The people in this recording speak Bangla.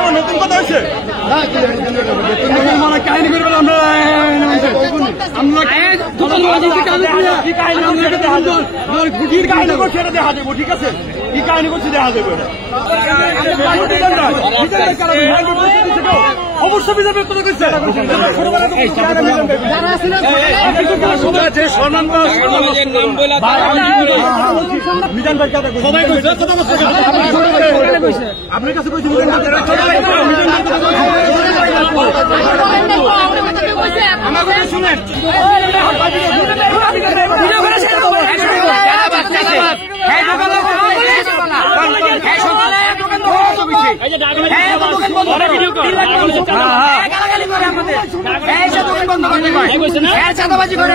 আমার নতুন কথা হয়েছে কাহিনী করবেন আমরা কি কাহিনী করছি এটা দেখা যাবো ঠিক আছে কি কাহিনী করছি দেখা যাবো অবশ্যই বিজেপি ব্যক্ত করছে আপনার কাছে আমার কথা শুনেন চাঁদাবাজি করে